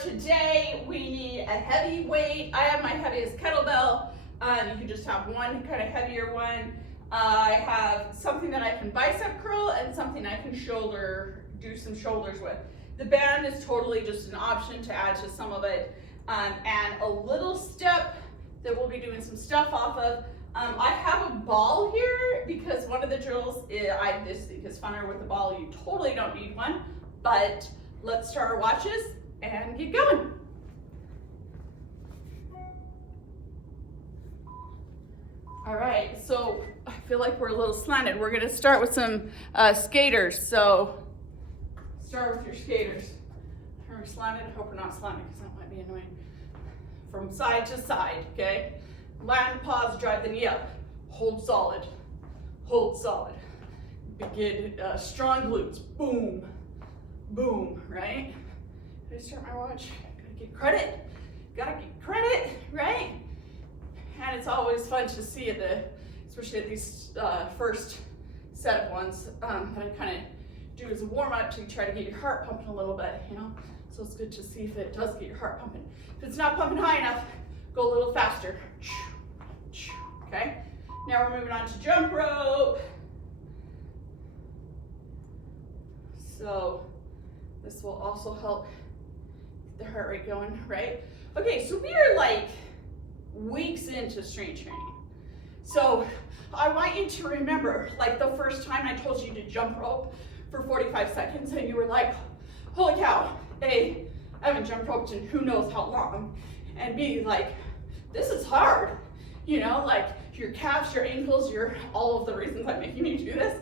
today we need a heavy weight. I have my heaviest kettlebell. You can just have one kind of heavier one. I have something that I can bicep curl and something I can do some shoulders with. The band is totally just an option to add to some of it. And a little step that we'll be doing some stuff off of. I have a ball here because one of the drills, I just think is funner with a ball. You totally don't need one, but let's start our watches and get going. All right, so I feel like we're a little slanted. We're gonna start with some skaters. So start with your skaters. Are we slanted? I hope we're not slanted because that might be annoying. From side to side, okay? Land, pause, drive the knee up. Hold solid, hold solid. Begin strong glutes, boom, boom, right? Did I start my watch? Gotta get credit, right? And it's always fun to see especially at these first set of ones that I kind of do as a warm up to try to get your heart pumping a little bit, you know? So it's good to see if it does get your heart pumping. If it's not pumping high enough, go a little faster. Okay? Now we're moving on to jump rope. So this will also help get the heart rate going, right? Okay, so we are like weeks into strength training. So I want you to remember, like the first time I told you to jump rope for 45 seconds and you were like, holy cow, A, I haven't jump roped in who knows how long, and B, like, this is hard, you know, like your calves, your ankles, all of the reasons I'm making you do this,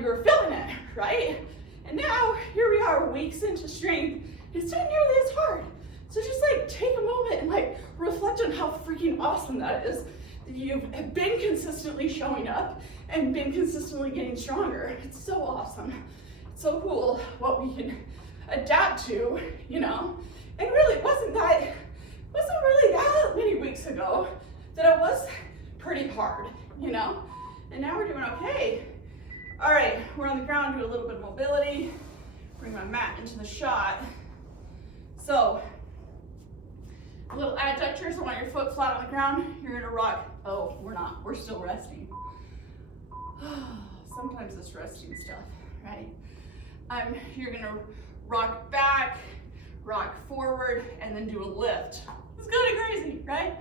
you're feeling it, right? And now, here we are, weeks into strength, it's not nearly as hard. So just like take a moment and like reflect on how freaking awesome that is. That you've been consistently showing up and been consistently getting stronger. It's so awesome. It's so cool what we can adapt to, you know? And really, it wasn't really that many weeks ago that it was pretty hard, you know? And now we're doing okay. All right, we're on the ground, do a little bit of mobility. Bring my mat into the shot. So, little adductors, I want your foot flat on the ground. You're gonna rock. Oh, we're not, we're still resting. Sometimes it's resting stuff, right? You're gonna rock back, rock forward, and then do a lift. It's kind of crazy, right?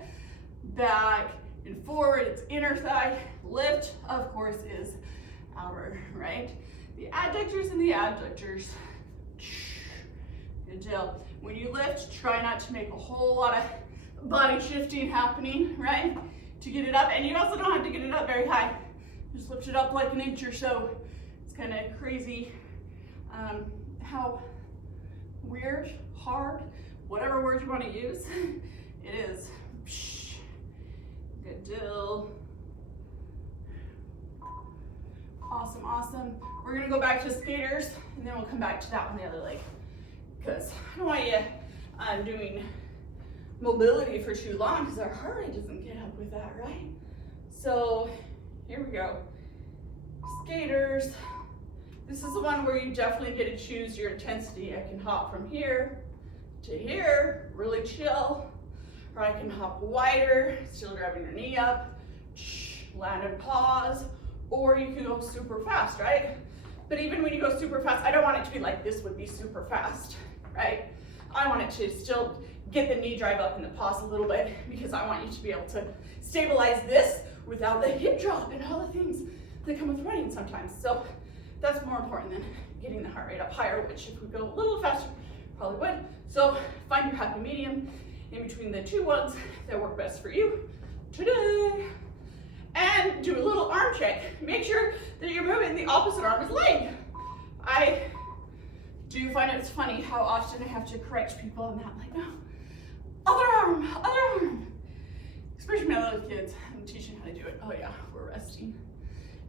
Back and forward, it's inner thigh. Lift, of course, is outer, right? The adductors and the abductors. Good deal. When you lift, try not to make a whole lot of body shifting happening, right? To get it up, and you also don't have to get it up very high. Just lift it up like an inch or so. It's kind of crazy how weird, hard, whatever word you want to use, it is. Good deal. Awesome, awesome. We're gonna go back to skaters, and then we'll come back to that on the other leg. Because I don't want you doing mobility for too long because our heart rate doesn't get up with that, right? So here we go. Skaters. This is the one where you definitely get to choose your intensity. I can hop from here to here, really chill, or I can hop wider, still grabbing your knee up, land and pause, or you can go super fast, right? But even when you go super fast, I don't want it to be like this would be super fast, right? I want it to still get the knee drive up and the pause a little bit because I want you to be able to stabilize this without the hip drop and all the things that come with running sometimes. So that's more important than getting the heart rate up higher, which if we go a little faster, probably would. So find your happy medium in between the two ones that work best for you today. And do a little arm check. Make sure that you're moving the opposite arm is leg. I do find it's funny how often I have to correct people on that. Like, no, other arm. Especially my little kids. I'm teaching how to do it. Oh yeah, we're resting.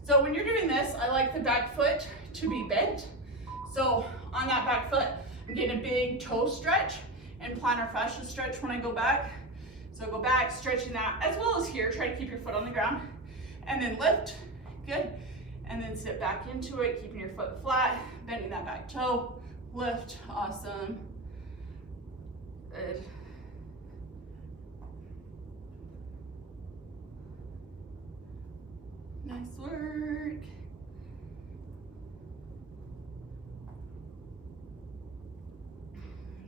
So when you're doing this, I like the back foot to be bent. So on that back foot, I'm getting a big toe stretch and plantar fascia stretch when I go back. So go back, stretching that, as well as here, try to keep your foot on the ground. And then lift, good. And then sit back into it, keeping your foot flat, bending that back toe, lift, awesome. Good. Nice work.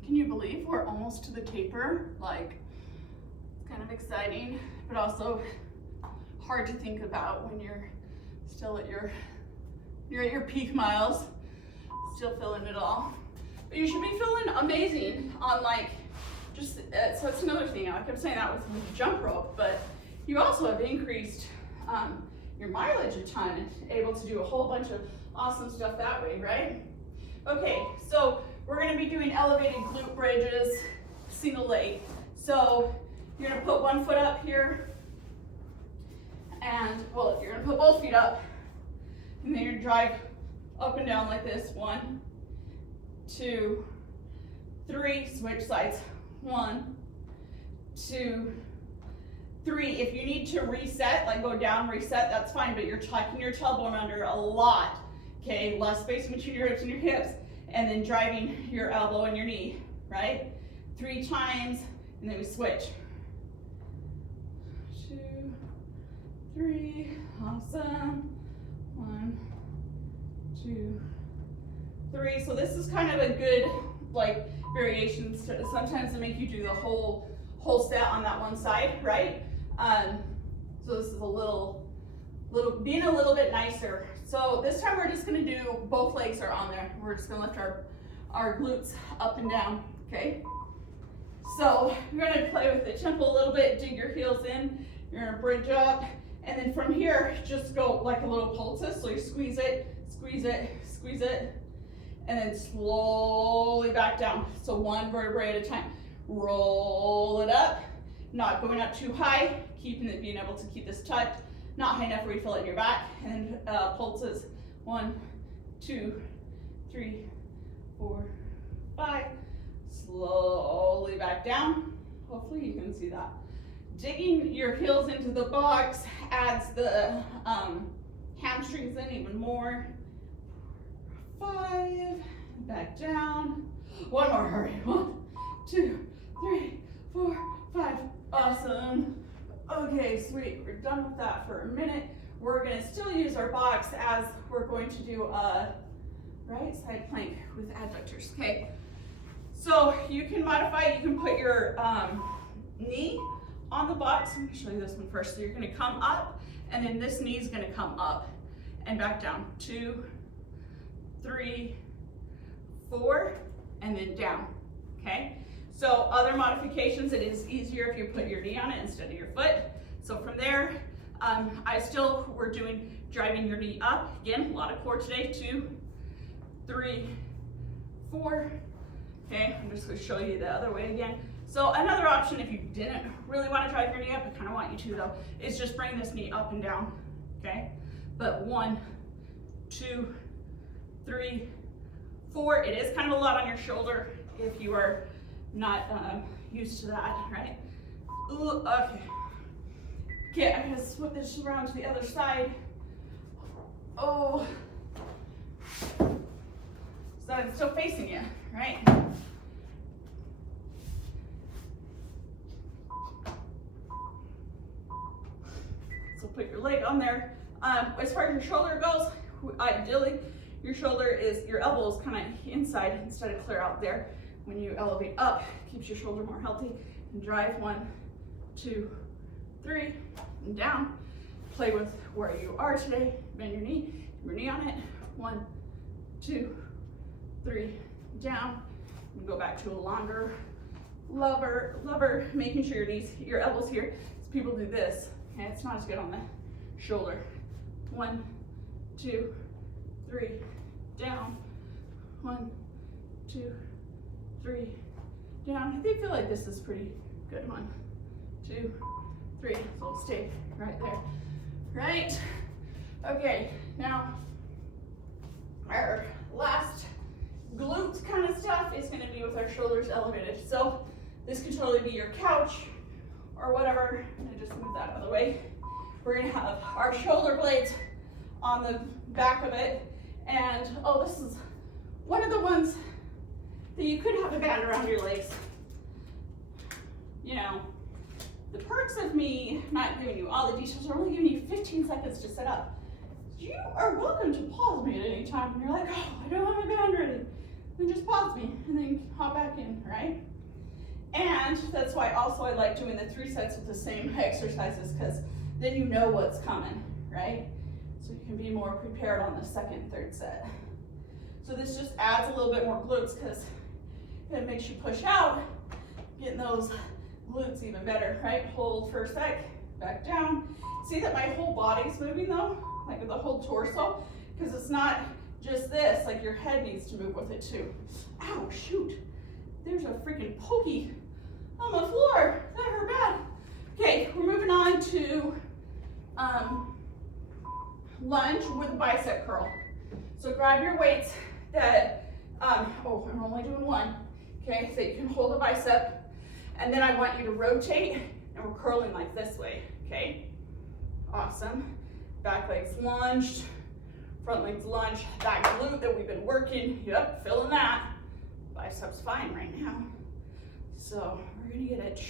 Can you believe we're almost to the taper? Like, it's kind of exciting, but also hard to think about when you're still at your peak miles, still feeling it all. But you should be feeling amazing on like, just, so it's another thing. I kept saying that with jump rope, but you also have increased your mileage a ton, able to do a whole bunch of awesome stuff that way, right? Okay, so we're gonna be doing elevated glute bridges, single leg. So you're gonna put one foot up here, and well, you're gonna put both feet up, and then you're gonna drive up and down like this. 1, 2, 3, switch sides. 1, 2, 3. If you need to reset, like go down, reset, that's fine, but you're tucking your tailbone under a lot, okay? Less space between your hips and your hips, and then driving your elbow and your knee, right? 3 times, and then we switch. 2, 3, awesome. 1, 2, 3. So this is kind of a good like variation. Sometimes to make you do the whole set on that one side, right? So this is a little being a little bit nicer. So this time we're just gonna do both legs are on there. We're just gonna lift our glutes up and down, okay? So you're gonna play with the tempo a little bit, dig your heels in, you're gonna bridge up, and then from here, just go like a little poultice. So you squeeze it, squeeze it, squeeze it, and then slowly back down. So one vertebrae at a time. Roll it up, not going up too high, being able to keep this tucked, not high enough where you feel it in your back, and then pulses. 1, 2, 3, 4, 5. Slowly back down. Hopefully you can see that. Digging your heels into the box adds the hamstrings in even more. 5, back down. One more, hurry. 1, 2, 3, 4, 5. Awesome. Okay, sweet. We're done with that for a minute. We're gonna still use our box as we're going to do a right side plank with adductors, okay? So you can modify, you can put your knee on the box. Let me show you this one first. So you're gonna come up, and then this knee is gonna come up and back down. 2, 3, 4, and then down, okay? So other modifications, it is easier if you put your knee on it instead of your foot. So from there, we're doing driving your knee up. Again, a lot of core today. 2, 3, 4. Okay, I'm just gonna show you the other way again. So another option, if you didn't really want to drive your knee up, I kind of want you to though, is just bring this knee up and down, okay? But 1, 2, 3, 4. It is kind of a lot on your shoulder if you are not used to that, right? Ooh, okay. Okay, I'm gonna swip this around to the other side. Oh. So that it's still facing you, right? So put your leg on there. As far as your shoulder goes, ideally, your elbow is kind of inside instead of clear out there. When you elevate up, keeps your shoulder more healthy. And drive 1, 2, 3, and down. Play with where you are today. Bend your knee on it. 1, 2, 3, down. And go back to a longer lever, making sure your elbows here. So people do this, and it's not as good on the shoulder. 1, 2, 3, down. 1, 2, 3, down. I feel like this is pretty good. 1, 2, 3. So stay right there. Right? Okay, now our last glute kind of stuff is going to be with our shoulders elevated. So this could totally be your couch or whatever. I'm going to just move that out of the way. We're going to have our shoulder blades on the back of it. And oh, this is one of the ones that you could have a band around your legs. you know, the perks of me not giving you all the details are only giving you 15 seconds to set up. You are welcome to pause me at any time when you're like, oh, I don't have my band ready. Then just pause me and then hop back in, right? And that's why also I like doing the 3 sets with the same exercises, because then you know what's coming, right? So you can be more prepared on the second, third set. So this just adds a little bit more glutes because it makes you push out, getting those glutes even better, right? Hold for a sec, back down. See that my whole body's moving though, like the whole torso, because it's not just this, like your head needs to move with it too. Ow, shoot. There's a freaking pokey on the floor. That hurt bad. Okay, we're moving on to lunge with bicep curl. So grab your weights that, oh, I'm only doing one, okay, so you can hold a bicep, and then I want you to rotate, and we're curling like this way, okay? Awesome. Back legs lunged, front legs lunged. That glute that we've been working, yep, feeling that. Biceps fine right now. So we're gonna get it.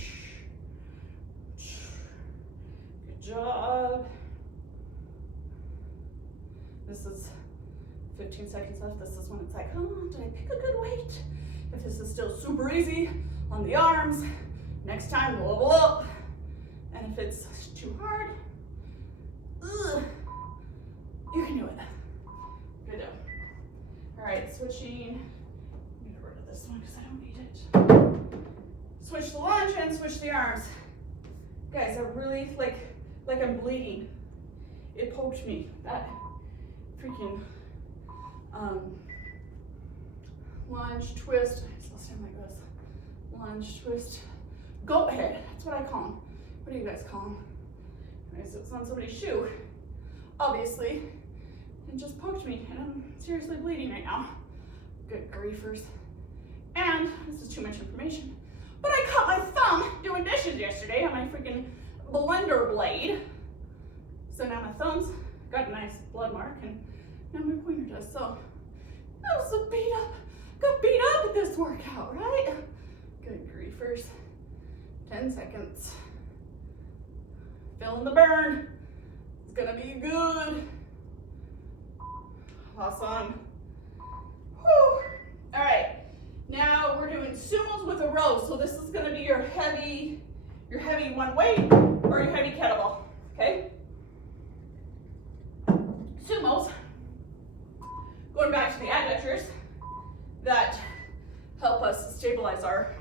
Good job. This is 15 seconds left. This is when it's like, oh, did I pick a good weight? If this is still super easy on the arms, next time we'll level up. And if it's too hard, you can do it. Good job. All right, switching. I'm gonna get rid of this one because I don't need it. Switch the lunge and switch the arms. Guys, I really like I'm bleeding. It poked me. That freaking lunge, twist. So I'll stand like this. Lunge, twist, goat head. That's what I call them. What do you guys call them? Anyways, it's on somebody's shoe, obviously. It just poked me, and I'm seriously bleeding right now. Good griefers. And this is too much information, but I cut my thumb doing dishes yesterday on my freaking blender blade. So now my thumb's got a nice blood mark, and now my pointer does. So that was a beat up. Got beat up at this workout, right? Good griefers. 10 seconds. Feeling the burn. It's gonna be good. Awesome. Whew. All right. Now we're doing sumos with a row. So this is gonna be your heavy one weight or your heavy kettlebell. Okay. Sumos. Going back to the adductors that help us stabilize our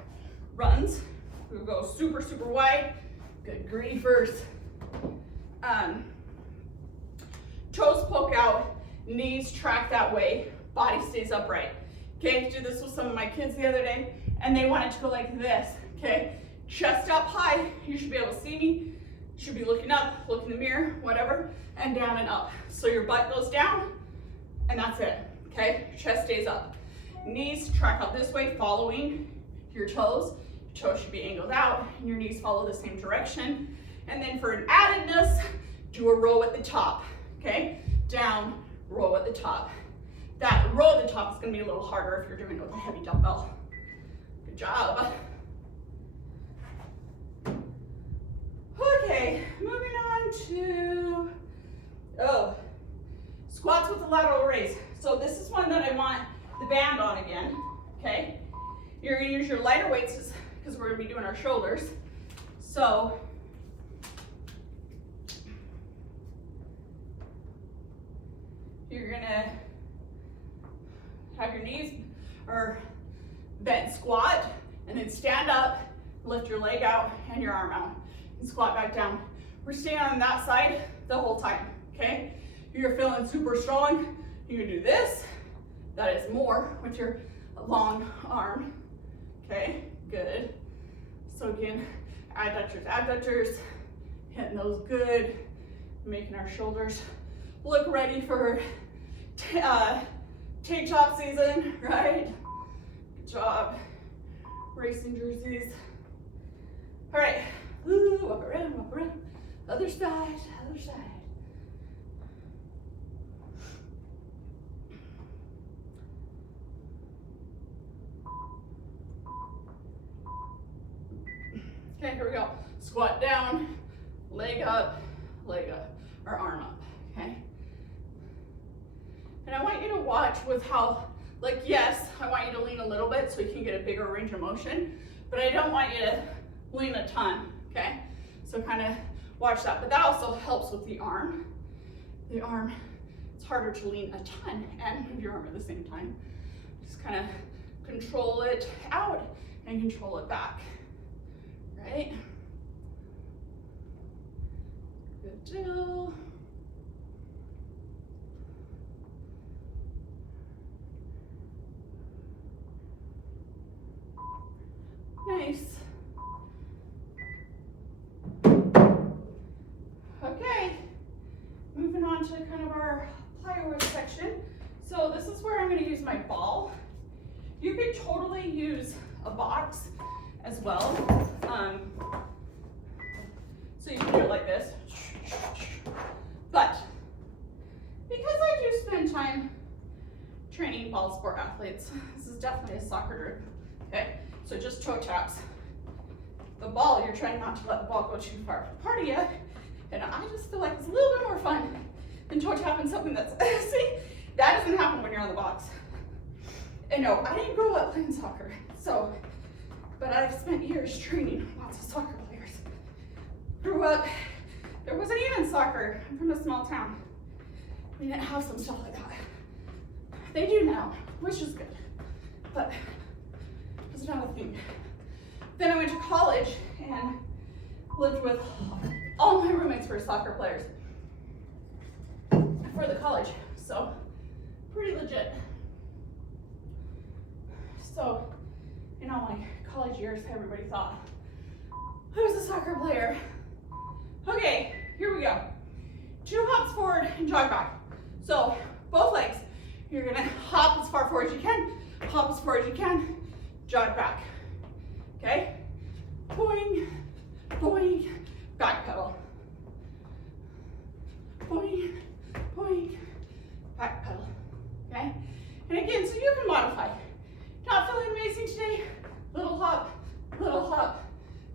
runs. We'll go super, super wide. Good griefers. Toes poke out, knees track that way, body stays upright. Okay, I did this with some of my kids the other day, and they wanted to go like this. Okay, chest up high. You should be able to see me. You should be looking up, look in the mirror, whatever, and down and up. So your butt goes down, and that's it. Okay, chest stays up. Knees track out this way, following your toes. Your toes should be angled out, and your knees follow the same direction. And then for an addedness, do a row at the top. Okay, down, row at the top. That row at the top is going to be a little harder if you're doing it with a heavy dumbbell. Good job. Okay, moving on to, squats with a lateral raise. So this is one that I want the band on again, okay? You're going to use your lighter weights because we're going to be doing our shoulders. So you're going to have your knees or bent squat, and then stand up, lift your leg out and your arm out, and squat back down. We're staying on that side the whole time, okay? You're feeling super strong, you can do this. That is more with your long arm, okay? Good. So again, adductors, hitting those good, making our shoulders look ready for tank top season, right? Good job. Racing jerseys. All right, walk around. Other side. Okay, here we go. Squat down, leg up, or arm up, okay? And I want you to watch with how, like, yes, I want you to lean a little bit so you can get a bigger range of motion, but I don't want you to lean a ton, okay? So kind of watch that, but that also helps with the arm. The arm, it's harder to lean a ton and move your arm at the same time. Just kind of control it out and control it back, right? Good deal. Nice. Okay, moving on to kind of our plyoid section. So this is where I'm going to use my ball. You could totally use a box as well. So you can do it like this. But because I do spend time training ball sport athletes, this is definitely a soccer group, okay? So just toe taps. The ball, you're trying not to let the ball go too far apart of you. And I just feel like it's a little bit more fun than toe tapping something that's, see, that doesn't happen when you're on the box. And no, I didn't grow up playing soccer, so, but I've spent years training lots of soccer players. Grew up, there wasn't even soccer. I'm from a small town. We didn't have some stuff like that. They do now, which is good, but it's not a thing. Then I went to college and lived with all my roommates were soccer players for the college, so pretty legit. So in all my college years, everybody thought I was a soccer player. Okay, here we go. 2 hops forward and jog back. So both legs, you're gonna hop as far forward as you can, hop as far as you can, jog back. Okay? Boing, boing, back pedal. Boing, boing, back pedal. Okay? And again, so you can modify. Not feeling amazing today? Little hop,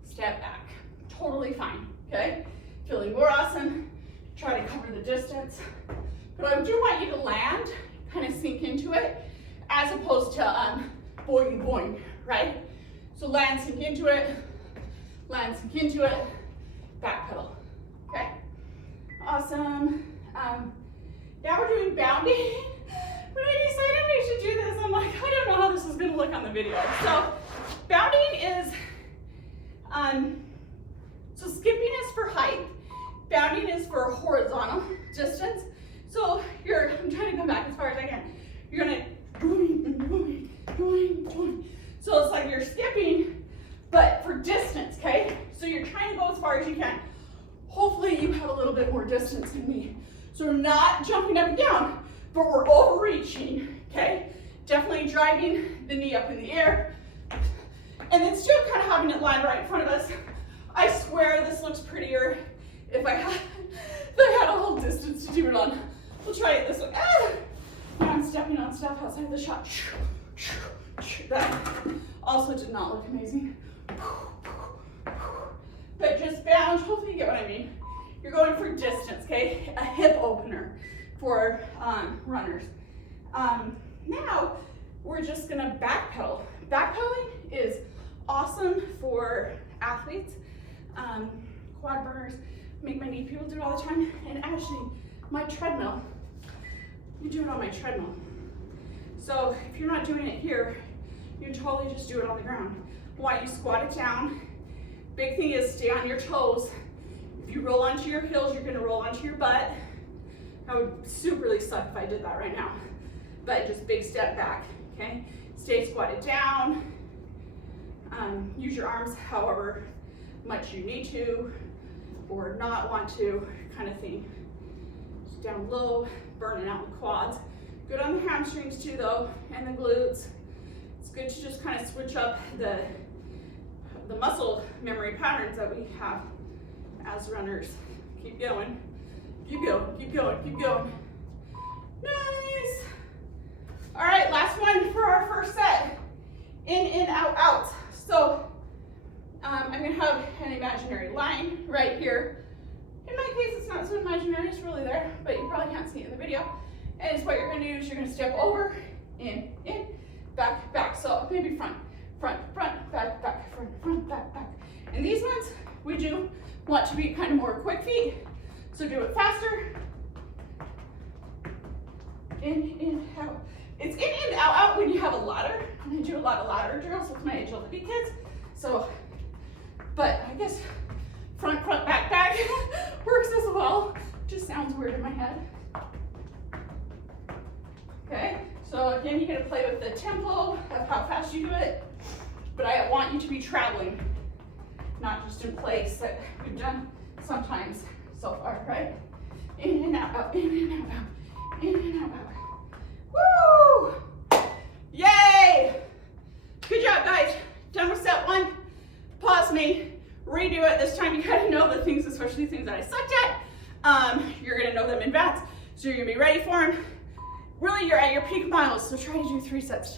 step back. Totally fine, okay? Feeling more awesome, try to cover the distance. But I do want you to land, kind of sink into it, as opposed to boing, boing, right? So land, sink into it, back pedal, okay? Awesome. Now we're doing bounding. When I decided we should do this, I'm like, I don't know how this is gonna look on the video. So bounding is, so skipping is for height, bounding is for horizontal distance. So I'm trying to come back as far as I can. You're gonna doing. So it's like you're skipping, but for distance, okay? So you're trying to go as far as you can. Hopefully you have a little bit more distance than me. So we're not jumping up and down, but we're overreaching, okay? Definitely driving the knee up in the air. And then still kind of having it land right in front of us. I swear this looks prettier if I had a whole distance to do it on. We'll try it this way. Now I'm stepping on stuff outside the shot. That also did not look amazing. But just bound, hopefully you get what I mean. You're going for distance, okay? A hip opener for runners. Now we're just gonna backpedal. Backpedaling is awesome for athletes, quad burners, make my knee, people do it all the time. And actually, my treadmill, you do it on my treadmill. So if you're not doing it here, you can totally just do it on the ground. I want you to squat it down. Big thing is stay on your toes. If you roll onto your heels, you're gonna roll onto your butt. That would superly suck if I did that right now. But just big step back, okay? Stay squatted down. Use your arms however much you need to or not want to, kind of thing. Just down low, burning out the quads. Good on the hamstrings too though, and the glutes. It's good to just kind of switch up the muscle memory patterns that we have as runners. Keep going, keep going, keep going, keep going. Nice. All right, last one for our first set. In, out, out. So I'm gonna have imaginary line right here. In my case, it's not so imaginary, it's really there, but you probably can't see it in the video. And it's what you're gonna do is you're gonna step over, in, back, back. So maybe front, front, front, back, back, front, front, back, back. And these ones, we do want to be kind of more quick feet. So do it faster. In, out. It's in, out when you have a ladder. And I do a lot of ladder drills with my agility kids. So, but I guess front, front, back, back works as well. Just sounds weird in my head. Okay, so again, you're gonna play with the tempo of how fast you do it, but I want you to be traveling, not just in place that we've done sometimes so far, right? In and out, in and out, out, in and out, out. Woo! Yay! Good job, guys. Done with set one. Pause me, redo it. This time you gotta know the things, especially things that I sucked at. You're gonna know them in advance, so you're gonna be ready for them. Really, you're at your peak miles, so try to do 3 sets today.